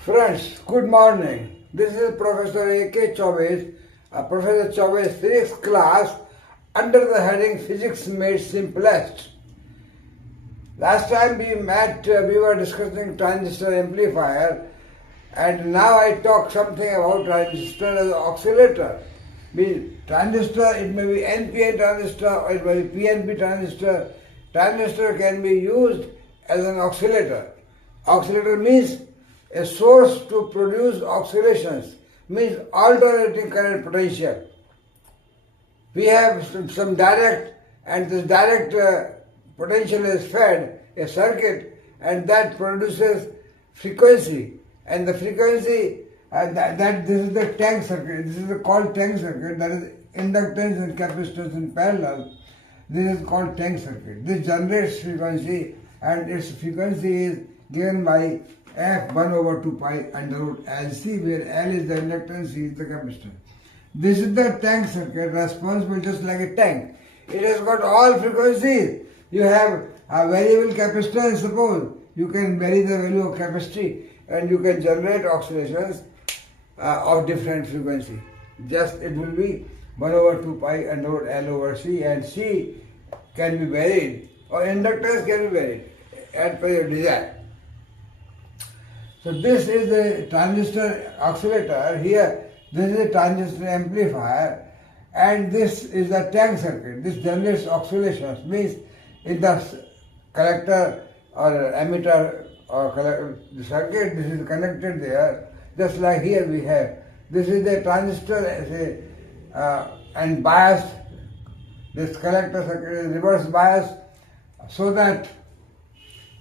Friends, good morning. This is prof.a.k.chaubey, Professor Chaubey's physics class under the heading Physics Made Simplest. Last time we met, we were discussing transistor amplifier, and now I talk something about transistor as an oscillator. Transistor, it may be NPN transistor or it may be PNP transistor. Transistor can be used as an oscillator. Oscillator means a source to produce oscillations, means alternating current potential. We have some direct, and this direct potential is fed a circuit, and that produces frequency. And the frequency, this is the tank circuit. This is called tank circuit. That is inductance and capacitance in parallel. This is called tank circuit. This generates frequency, and its frequency is given by f1 over 2 pi under root LC, where L is the inductance, C is the capacitance. This is the tank circuit, responsible just like a tank. It has got all frequencies. You have a variable capacitance, suppose. You can vary the value of capacity and you can generate oscillations of different frequency. Just it will be 1 over 2 pi under root L over C, and C can be varied, or inductance can be varied as per your desire. So this is the transistor oscillator. Here, this is a transistor amplifier, and this is the tank circuit. This generates oscillations, means in the collector or emitter or the circuit, this is connected there. Just like here we have. This is the transistor and bias. This collector circuit is reverse bias, so that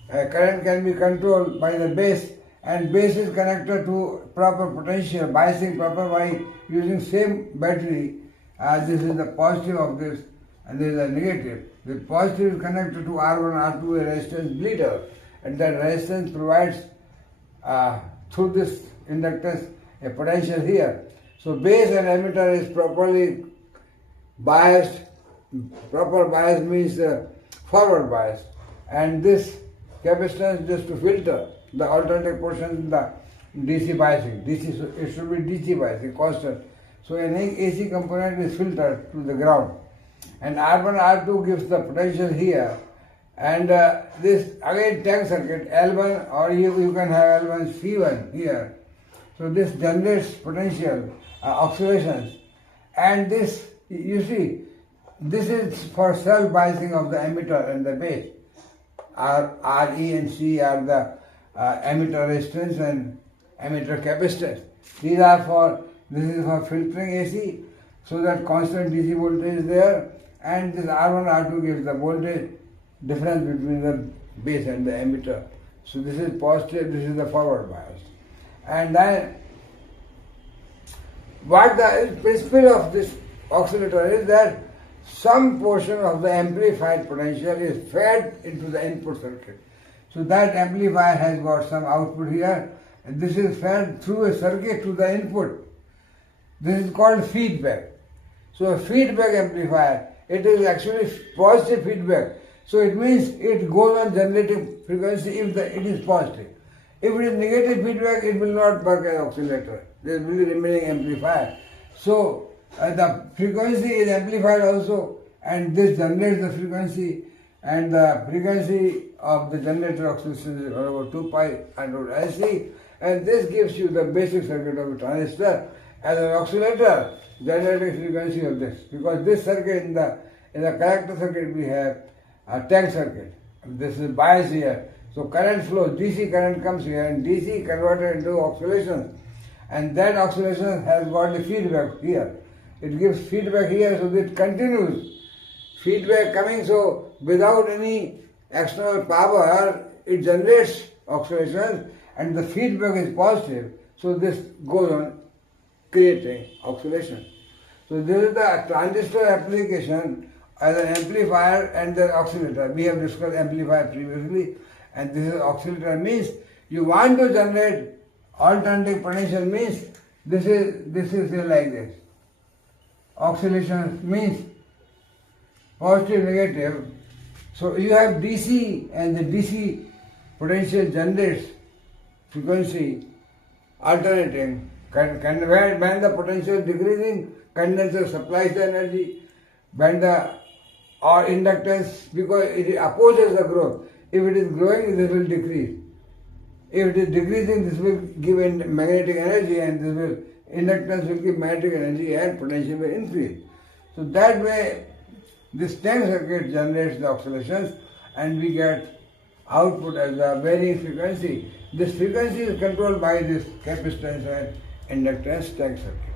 current can be controlled by the base, and base is connected to proper potential, biasing proper by using same battery. This is the positive of this, and this is the negative. The positive is connected to R1, R2, a resistance bleeder, and that resistance provides through this inductance a potential here. So base and emitter is properly biased. Proper bias means forward bias, and this capacitance just to filter the alternative portion in the DC biasing. It should be DC biasing, constant. So an AC component is filtered to the ground, and R1, R2 gives the potential here, and this again tank circuit L1, or you can have L1 C1 here. So this generates potential oscillations, and this, you see, this is for self-biasing of the emitter and the base. R, E and C are the emitter resistance and emitter capacitance. This is for filtering AC, so that constant DC voltage is there, and this R1, R2 gives the voltage difference between the base and the emitter. So this is positive, this is the forward bias. And then what the principle of this oscillator is that some portion of the amplified potential is fed into the input circuit. So that amplifier has got some output here, and this is fed through a circuit to the input. This is called feedback. So a feedback amplifier, it is actually positive feedback. So it means it goes on generating frequency if it is positive. If it is negative feedback, it will not work as oscillator. There will be remaining amplifier. So the frequency is amplified also, and this generates the frequency, and the frequency of the generator oscillation is over 2 pi under LC, and this gives you the basic circuit of a transistor as an oscillator generating frequency of this. Because this circuit, in the collector circuit, we have a tank circuit. This is bias here. So current flows, DC current comes here, and DC converted into oscillation, and that oscillation has got the feedback here. It gives feedback here, so it continues. Feedback coming, so without any external power, it generates oscillations, and the feedback is positive. So this goes on creating oscillation. So this is the transistor application as an amplifier and the oscillator. We have discussed amplifier previously, and this is oscillator means you want to generate alternating potential, means this is like this. Oscillation means positive, negative. So you have DC, and the DC potential generates frequency, alternating. When the potential is decreasing, condenser supplies the energy. When the or inductance, because it opposes the growth. If it is growing, this will decrease. If it is decreasing, this will give magnetic energy, and this will inductance will give magnetic energy, and potential will increase. So that way, this tank circuit generates the oscillations, and we get output as a varying frequency. This frequency is controlled by this capacitance and inductance tank circuit.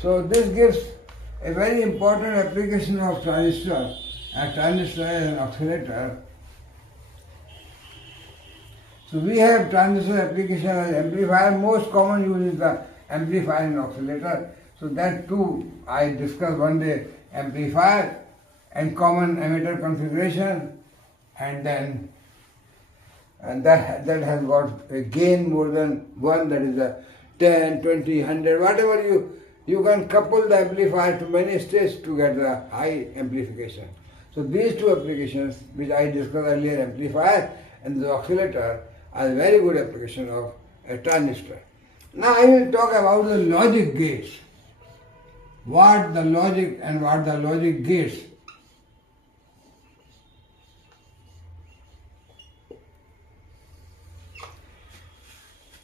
So this gives a very important application of transistor. A transistor as an oscillator. So we have transistor application as amplifier. Most common use is the amplifier and oscillator. So that too I discussed one day, amplifier and common emitter configuration, and then that has got a gain more than one, that is a 10, 20, 100, whatever you can couple the amplifier to many stages to get the high amplification. So these two applications which I discussed earlier, amplifier and the oscillator, are a very good application of a transistor. Now I will talk about the logic gates. What the logic gates.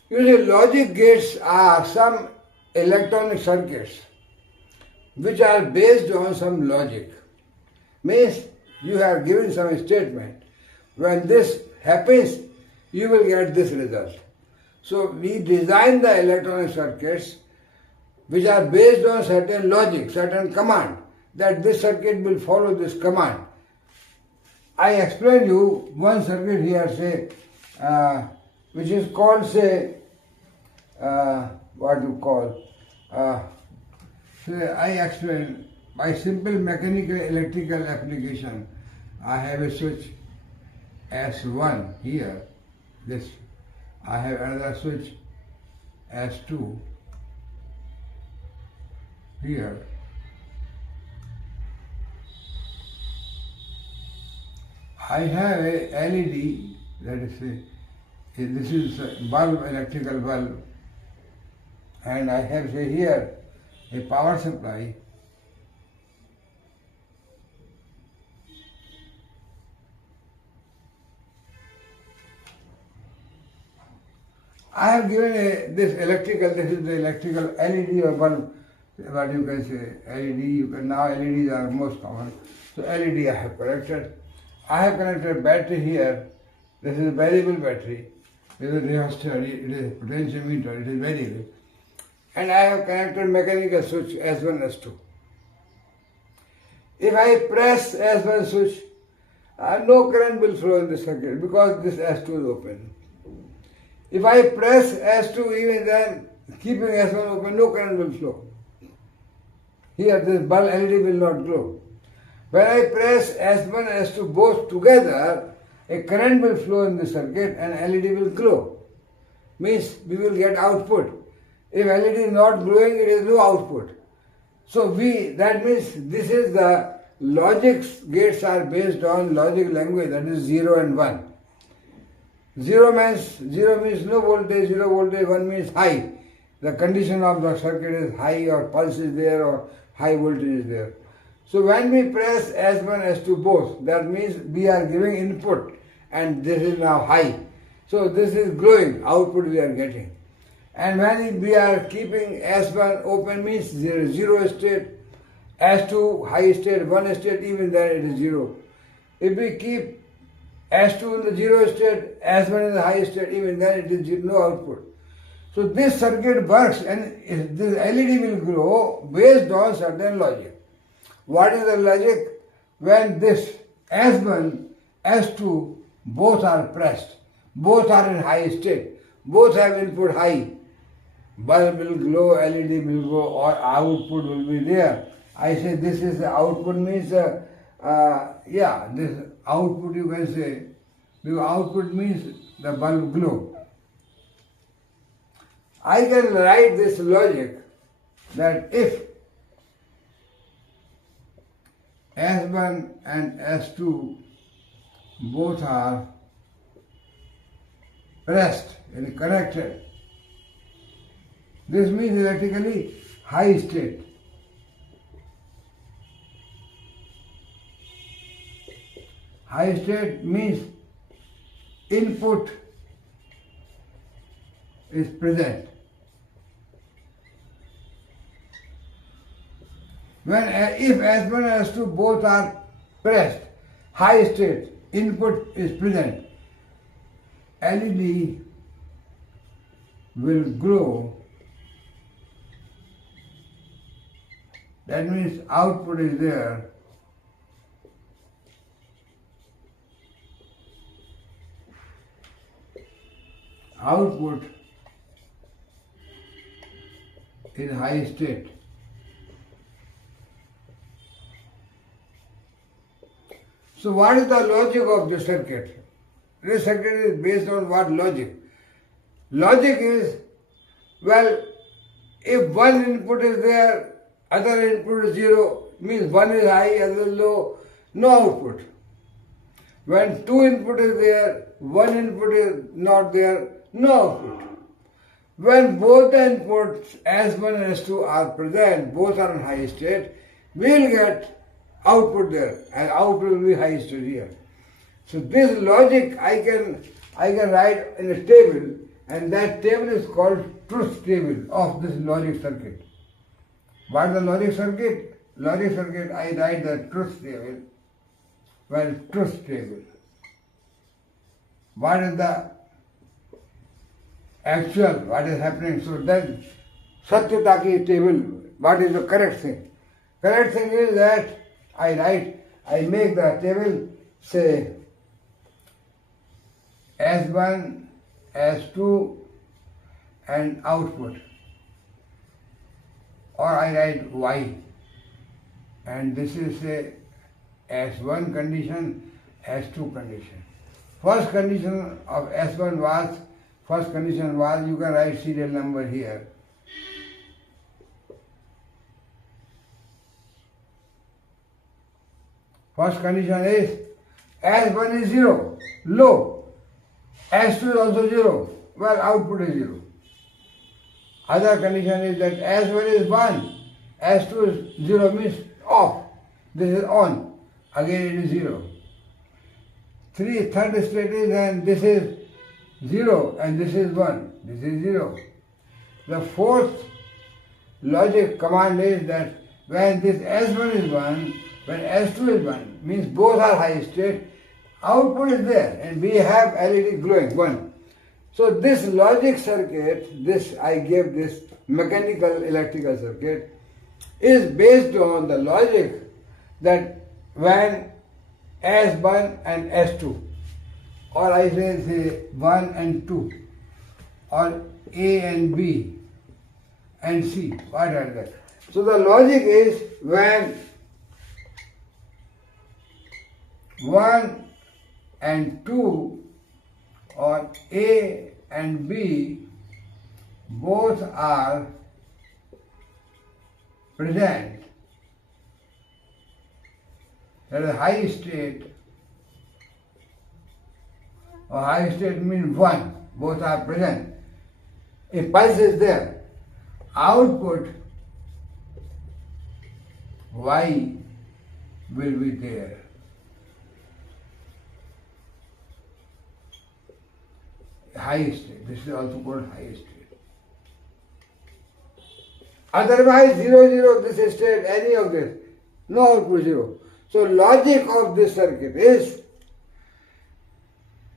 Usually logic gates are some electronic circuits which are based on some logic. Means you have given some statement. When this happens, you will get this result. So we design the electronic circuits which are based on certain logic, certain command, that this circuit will follow this command. I explain you one circuit here, say, which is called, say, what you call, say I explain by simple mechanical electrical application. I have a switch S1 here, this. I have another switch S2 here. I have a LED, that is this is a bulb, electrical bulb, and I have, say, here a power supply. I have given this is the electrical LED or bulb, what you can say, LED, now LEDs are most common. So LED I have connected. I have connected battery here. This is a variable battery. This is a resistor, it is a potentiometer, it is variable. And I have connected mechanical switch S1, S2. If I press S1 switch, no current will flow in this circuit because this S2 is open. If I press S2, even then, keeping S1 open, no current will flow. Here this bulb LED will not glow. When I press S1 and S2 both together, a current will flow in the circuit and LED will glow. Means we will get output. If LED is not glowing, it is no output. So that means this is the logic gates are based on logic language, that is 0 and 1. 0 means no voltage, 0 voltage, 1 means high. The condition of the circuit is high, or pulse is there, or high voltage is there. So when we press S1, S2 both, that means we are giving input and this is now high. So this is glowing, output we are getting. And when we are keeping S1 open means zero state, S2 high state, 1 state, even then it is 0. If we keep S2 in the 0 state, S1 in the high state, even then it is no output. So this circuit works and this LED will glow based on certain logic. What is the logic? When this S1, S2 both are pressed, both are in high state, both have input high, bulb will glow, LED will glow, or output will be there. I say this is the output means, this output you can say, the output means the bulb glow. I can write this logic that if S1 and S2 both are pressed and connected, This means electrically high state. High state means input is present. If S1 and S2 both are pressed, high state, input is present, LED will glow. That means output is there. Output in high state. So what is the logic of this circuit? This circuit is based on what logic? Logic is, well, if one input is there, other input is zero, means one is high, other is low, no output. When two input is there, one input is not there, no output. When both the inputs S1 and S2 are present, both are in high state, we will get output there, and output will be high state here. So this logic I can write in a table, and that table is called truth table of this logic circuit. What is the logic circuit? Logic circuit, I write the truth table. Well, truth table. What is the actual, what is happening? So then, Satyata ki table, what is the correct thing? Correct thing is that I make the table, say, S1, S2, and output. Or I write Y. And this is say S1 condition, S2 condition. First condition of S1 was, you can write serial number here. First condition is S1 is 0, low. S2 is also 0, well, output is 0. Other condition is that S1 is 1, S2 is 0 means off. This is on, again it is 0. Third state is, and this is 0 and this is 1, this is 0. The fourth logic command is that when this S1 is 1, when S2 is 1, means both are high state, output is there and we have LED glowing, 1. So this logic circuit, I gave this mechanical electrical circuit, is based on the logic that when S1 and S2, or I say 1 and 2, or A and B and C, what are that? So the logic is when 1 and 2 or A and B both are present, that is high state, or high state means 1, both are present. A pulse is there, output Y will be there. High state, this is also called high state. Otherwise 0, 0, this state, any of this, no output 0. So logic of this circuit is,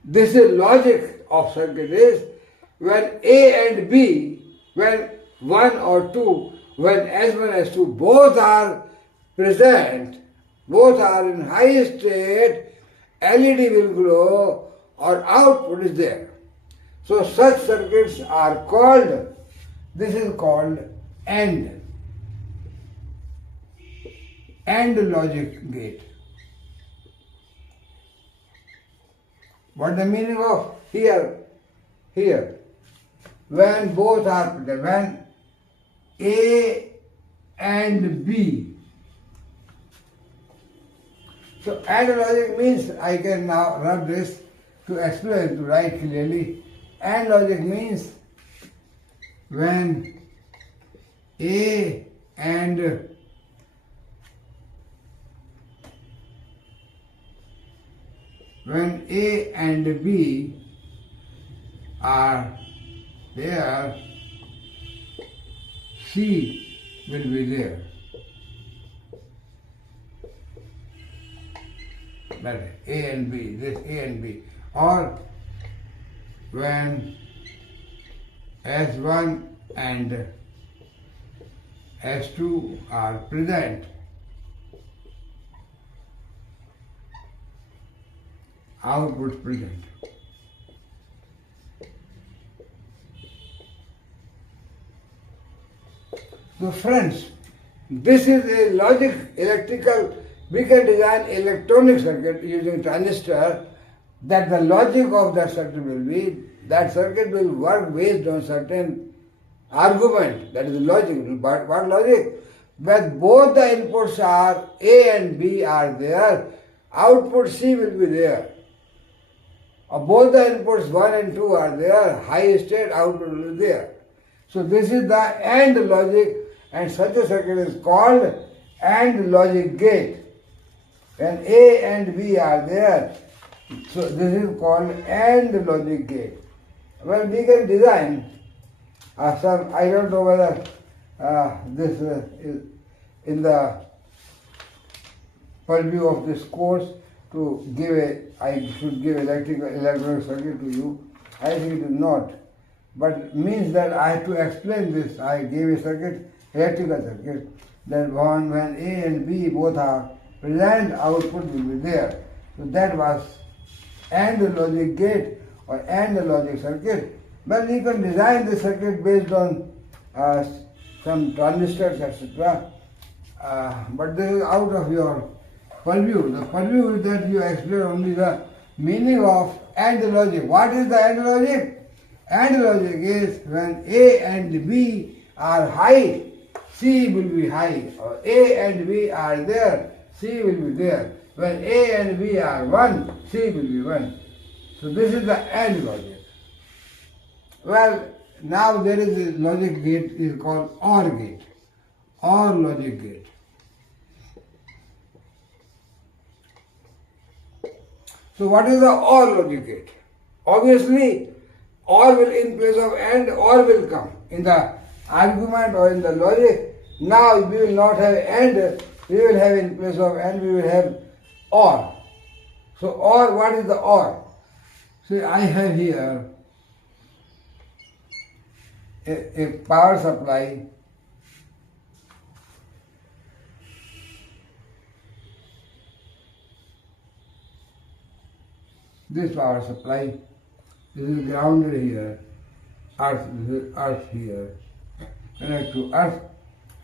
logic of circuit is when A and B, when 1 or 2, when S1, S2 both are present, both are in high state, LED will glow or output is there. So such circuits are called, this is called AND logic gate. What the meaning of here? When both are present, when A and B. So AND logic means, I can now rub this to explain, to write clearly. AND logic means when A and when A and B are there, C will be there. That is A and B, this A and B. Or when S1 and S2 are present, output present. So friends, this is a logic electrical. We can design electronic circuit using transistor, that the logic of that circuit will be, that circuit will work based on certain argument, that is logic. But what logic? When both the inputs are A and B are there, output C will be there. Or both the inputs 1 and 2 are there, high state output will be there. So this is the AND logic, and such a circuit is called AND logic gate. When A and B are there, so this is called AND logic gate. Well, we can design some, I don't know whether this is in the purview of this course to give I should give electronic circuit to you. I think it is not. But it means that I have to explain this. I gave a circuit, electrical circuit, that when A and B both are present, output will be there. So that was AND logic gate or AND logic circuit. Well, you can design the circuit based on some transistors, etc. But this is out of your purview. The purview is that you explain only the meaning of AND logic. What is the AND logic? AND logic is when A and B are high, C will be high. Or A and B are there, C will be there. When A and B are 1, C will be 1. So this is the AND logic. Well, now there is a logic gate is called OR gate, OR logic gate. So what is the OR logic gate? Obviously, OR will in place of AND, OR will come in the argument or in the logic. Now we will not have AND, we will have in place of AND, we will have OR. So OR, what is the OR? So I have here a power supply this power supply, this is grounded here, earth, this is earth here, connect to earth,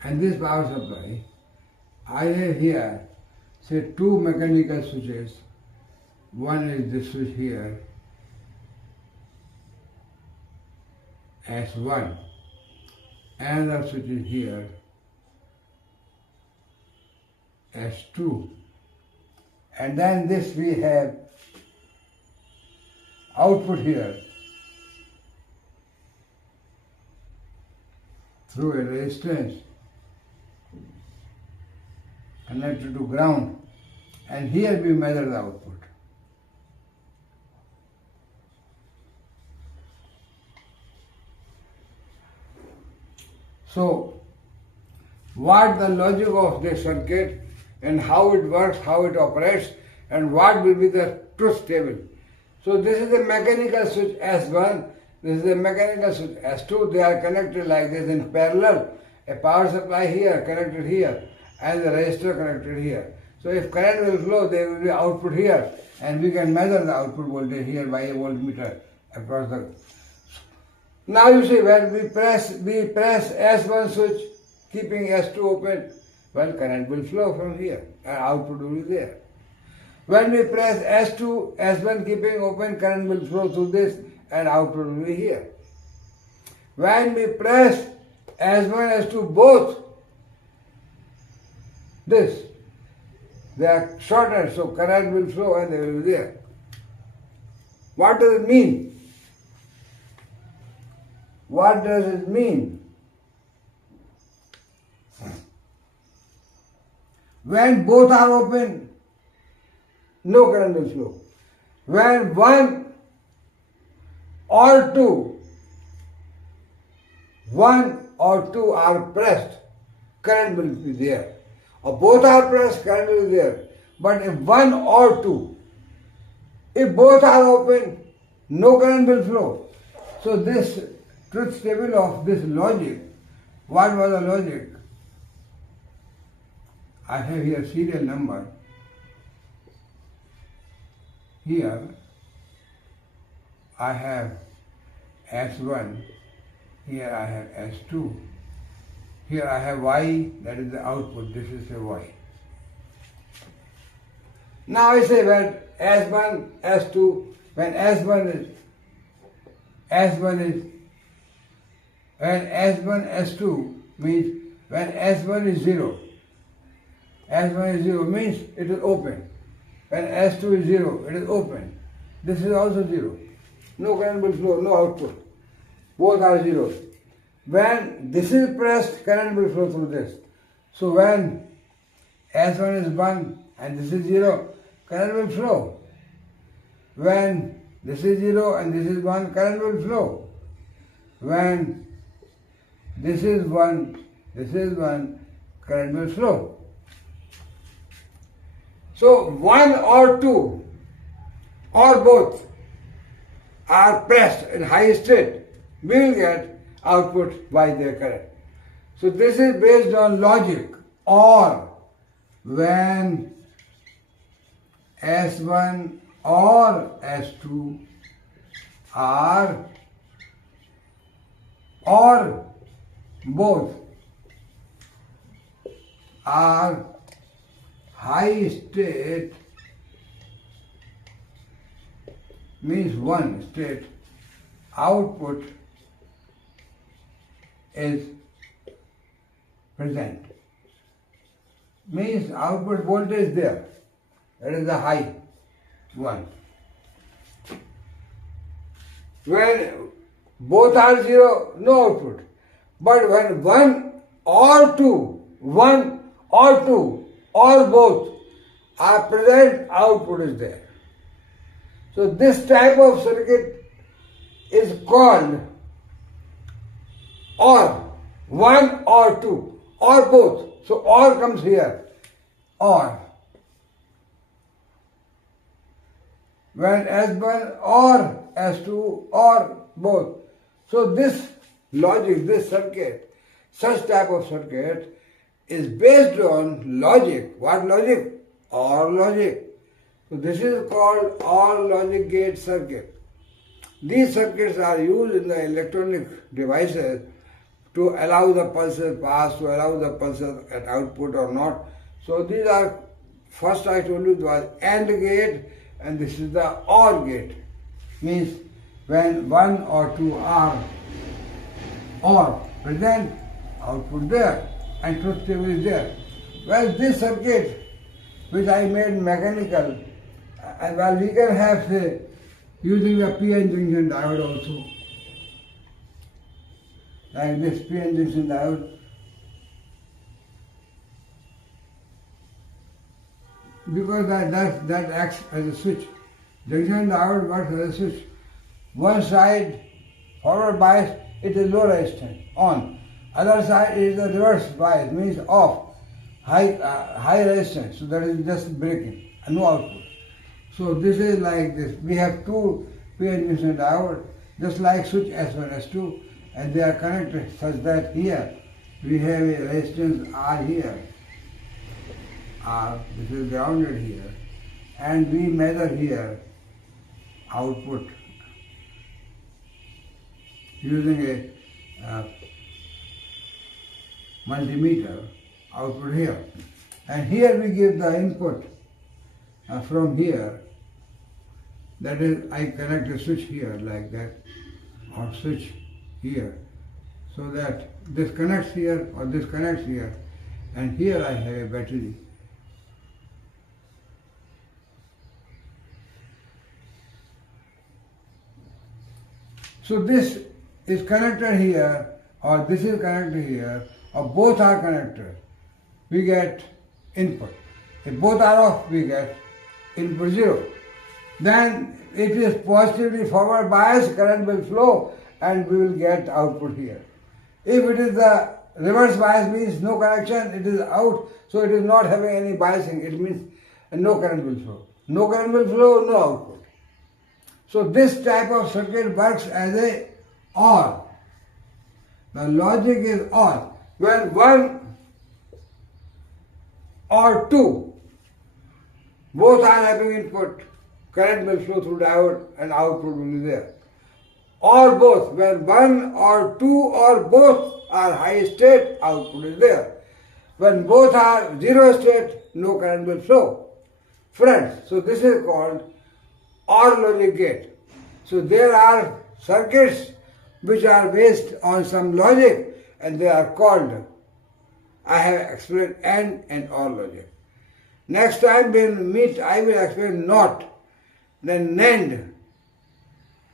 and this power supply, I have here, say 2 mechanical switches. One is this switch here, S1, another switch is here, S2, and then this we have output here through a resistance connected to ground, and here we measure the output. So, what the logic of this circuit and how it works, how it operates, and what will be the truth table. So this is a mechanical switch S1, this is a mechanical switch S2, they are connected like this in parallel. A power supply here, connected here, and the resistor connected here. So if current will flow, there will be output here, and we can measure the output voltage here by a voltmeter across the. Now you see, when we press S1 switch, keeping S2 open, well, current will flow from here, and output will be there. When we press S2, S1 keeping open, current will flow through this, and output will be here. When we press S1, S2 both, this, they are shorter, so current will flow and they will be there. What does it mean? What does it mean? When both are open, no current will flow. When one or two are pressed, current will be there. Or both are pressed, current will be there. But if one or two, if both are open, no current will flow. So this truth table of this logic, what was the logic? I have here serial number. Here I have S1, here I have S2, here I have Y, that is the output, this is a Y. Now I say when S1, S2, when S1, S2 means when S1 is 0. S1 is 0 means it is open. When S2 is 0, it is open. This is also 0. No current will flow, no output. Both are 0. When this is pressed, current will flow through this. So when S1 is 1 and this is 0, current will flow. When this is 0 and this is 1, current will flow. When this is 1, current will flow. So one or two or both are pressed in high state, we will get output by their current. So this is based on logic. Or when S1 or S2 are or both are high state, means one state, output is present. Means output voltage there, that is the high one. When both are 0, no output. But when one or two or both are present, output is there. So this type of circuit is called or, one or two or both. So or comes here, or. When S1 or S2 or both. So this logic, this circuit, such type of circuit is based on logic. What logic? OR logic. So this is called OR logic gate circuit. These circuits are used in the electronic devices to allow the pulses pass, to allow the pulses at output or not. So these are, first I told you it was AND gate, and this is the OR gate. Means when one or two are OR present, output there, and truth table is there. Well, this circuit which I made mechanical, and well, we can have, say, using the PN junction diode also. Like this PN junction diode. Because that acts as a switch. Junction diode works as a switch. One side, forward bias, it is low resistance, on. Other side is the reverse bias, means off, high resistance, so that is just breaking, no output. So this is like this. We have two PN junction diode, just like switch S1, S2, and they are connected such that here we have a resistance R here, R, this is grounded here, and we measure here output using a multimeter, output here. And here we give the input from here, that is, I connect a switch here like that, or switch here, so that this connects here or this connects here, and here I have a battery. So this is connected here, or this is connected here, or both are connected. We get input. If both are off, we get input 0. Then it is positively forward bias, current will flow and we will get output here. If it is the reverse bias, means no connection, it is out, so it is not having any biasing, it means no current will flow. No current will flow, no output. So this type of circuit works as a OR. The logic is OR. When one or two, both are having input, current will flow through diode and output will be there. Or both, when one or two or both are high state, output is there. When both are zero state, no current will flow. Friends, so this is called OR logic gate. So there are circuits which are based on some logic and they are called, I have explained AND and OR logic. Next time when we meet, I will explain NOT, then NAND,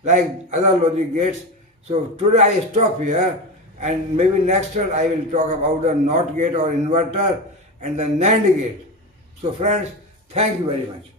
like other logic gates. So today I stop here and maybe next time I will talk about the NOT gate or inverter and the NAND gate. So friends, thank you very much.